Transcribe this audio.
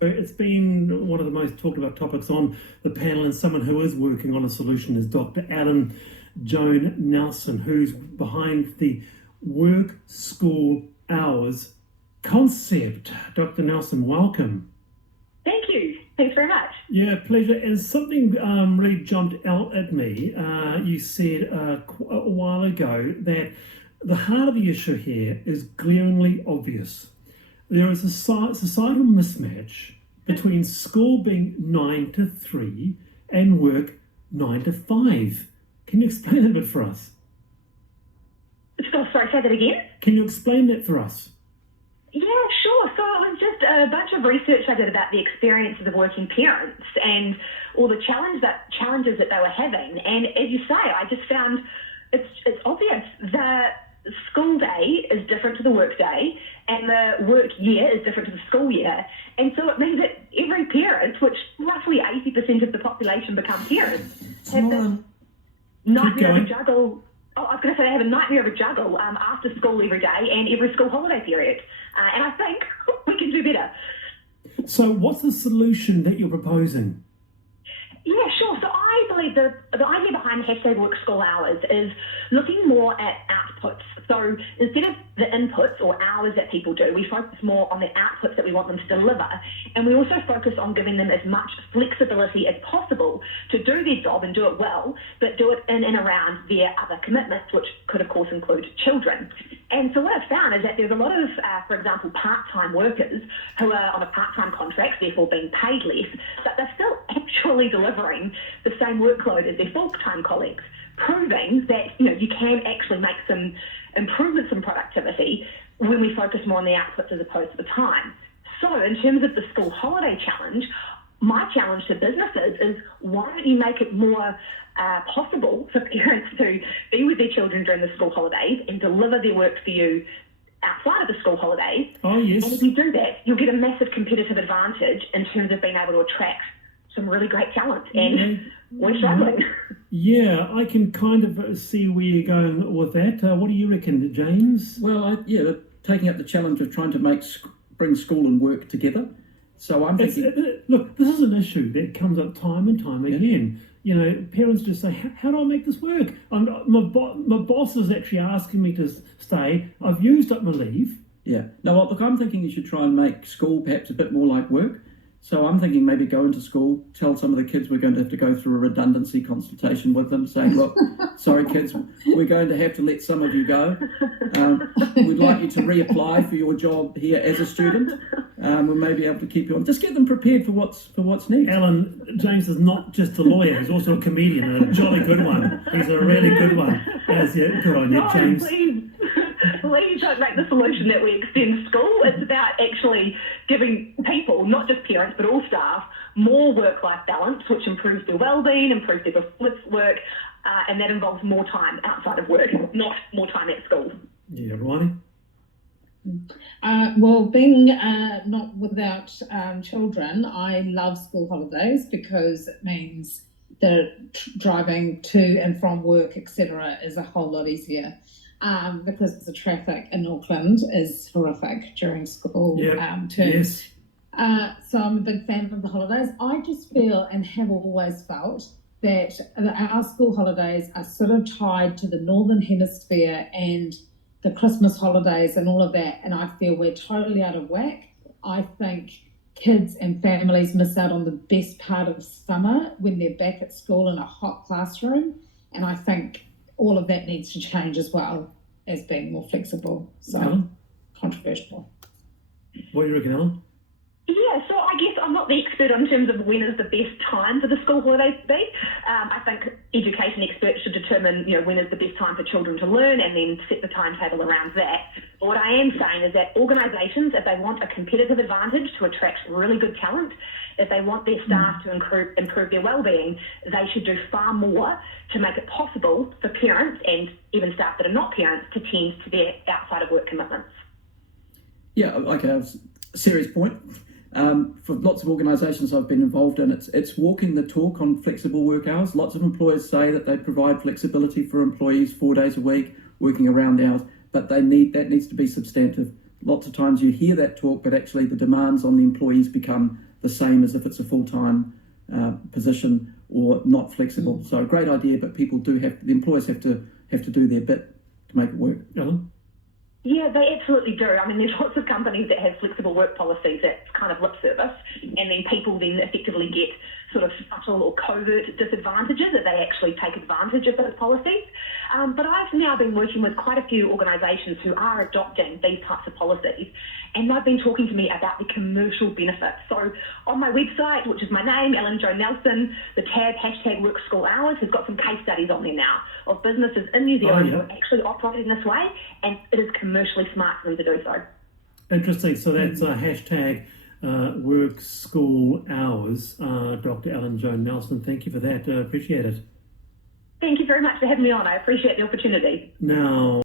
It's been one of the most talked about topics on the panel, and someone who is working on a solution is Dr. Alan Joan Nelson, who's behind the work school hours concept. Dr. Nelson, welcome. Thank you. Thanks very much. Yeah, pleasure. And something really jumped out at me. You said a while ago that the heart of the issue here is glaringly obvious. There is a societal mismatch between school being 9 to 3 and work 9 to 5. Can you explain that a bit for us? Sorry, say that again? Can you explain that for us? Yeah, sure. So it was just a bunch of research I did about the experiences of working parents and all the challenges that they were having. And as you say, I just found it's obvious that school day is different to the work day and the work year is different to the school year. And so it means that every parent, which roughly 80% of the population become parents, have this nightmare of a juggle. Oh, I was going to say they have a nightmare of a juggle after school every day and every school holiday period. And I think we can do better. So what's the solution that you're proposing? Yeah, sure. So I believe the idea behind #WorkSchoolHours is looking more at outputs. So instead of the inputs or hours that people do, we focus more on the outputs that we want them to deliver. And we also focus on giving them as much flexibility as possible to do their job and do it well, but do it in and around their other commitments, which could, of course, include children. And so what I've found is that there's a lot of, for example, part-time workers who are on a part-time contract, therefore being paid less, but they're still actually delivering the same workload as their full-time colleagues, proving that you can actually make some improvements in productivity when we focus more on the outputs as opposed to the time. So in terms of the school holiday challenge, my challenge to businesses is why don't you make it more possible for parents to be with their children during the school holidays and deliver their work for you outside of the school holidays. Oh, yes. And if you do that, you'll get a massive competitive advantage in terms of being able to attract some really great talent, and we're struggling. Yeah, I can kind of see where you're going with that. What do you reckon, James? Well, taking up the challenge of trying to bring school and work together. So I'm thinking... look, this is an issue that comes up time and time again. Parents just say, how do I make this work? My boss is actually asking me to stay. I've used up my leave. Yeah. No, look, I'm thinking you should try and make school perhaps a bit more like work. So I'm thinking maybe go into school, tell some of the kids we're going to have to go through a redundancy consultation with them, saying, look, sorry kids, we're going to have to let some of you go. We'd like you to reapply for your job here as a student. We may be able to keep you on. Just get them prepared for what's next. Alan, James is not just a lawyer, he's also a comedian, and a jolly good one. He's a really good one. Good on you, James. Please don't make the solution that we extend school. It's about actually giving people, not just parents, but all staff, more work-life balance, which improves their well-being, improves their performance at work, and that involves more time outside of work, not more time at school. Yeah, Ronnie? Well, being not without children, I love school holidays because it means that driving to and from work, etc., is a whole lot easier. Because the traffic in Auckland is horrific during school terms. Yes. So I'm a big fan of the holidays. I just feel and have always felt that our school holidays are sort of tied to the Northern Hemisphere and the Christmas holidays and all of that, and I feel we're totally out of whack. I think kids and families miss out on the best part of summer when they're back at school in a hot classroom, and I think all of that needs to change as well as being more flexible. So, controversial. What do you reckon, Alan? Yeah, so I guess I'm not the expert in terms of when is the best time for the school holidays to be. I think education experts should determine, when is the best time for children to learn and then set the timetable around that. But what I am saying is that organisations, if they want a competitive advantage to attract really good talent, if they want their staff to improve their well-being, they should do far more to make it possible for parents and even staff that are not parents to tend to their outside of work commitments. Yeah, okay, a serious point. For lots of organisations I've been involved in, it's walking the talk on flexible work hours. Lots of employers say that they provide flexibility for employees 4 days a week, working around the hours, but that needs to be substantive. lots of times you hear that talk, but actually the demands on the employees become the same as if it's a full-time position or not flexible. So a great idea, but the employers have to do their bit to make it work. Ellen? Yeah, they absolutely do. I mean, there's lots of companies that have flexible work policies that's kind of lip service, and then people then effectively get sort of subtle or covert disadvantages that they actually take advantage of those policies. But I've now been working with quite a few organisations who are adopting these types of policies, and they've been talking to me about the commercial benefits. So on my website, which is my name, Ellen Jo Nelson, the tab #WorkSchoolHours has got some case studies on there now of businesses in New Zealand who are actually operating this way, and it is commercially smart for them to do so. Interesting. So that's #work school hours. Dr. Ellen Jo Nelson, thank you for that. Appreciate it. Thank you very much for having me on. I appreciate the opportunity. Now,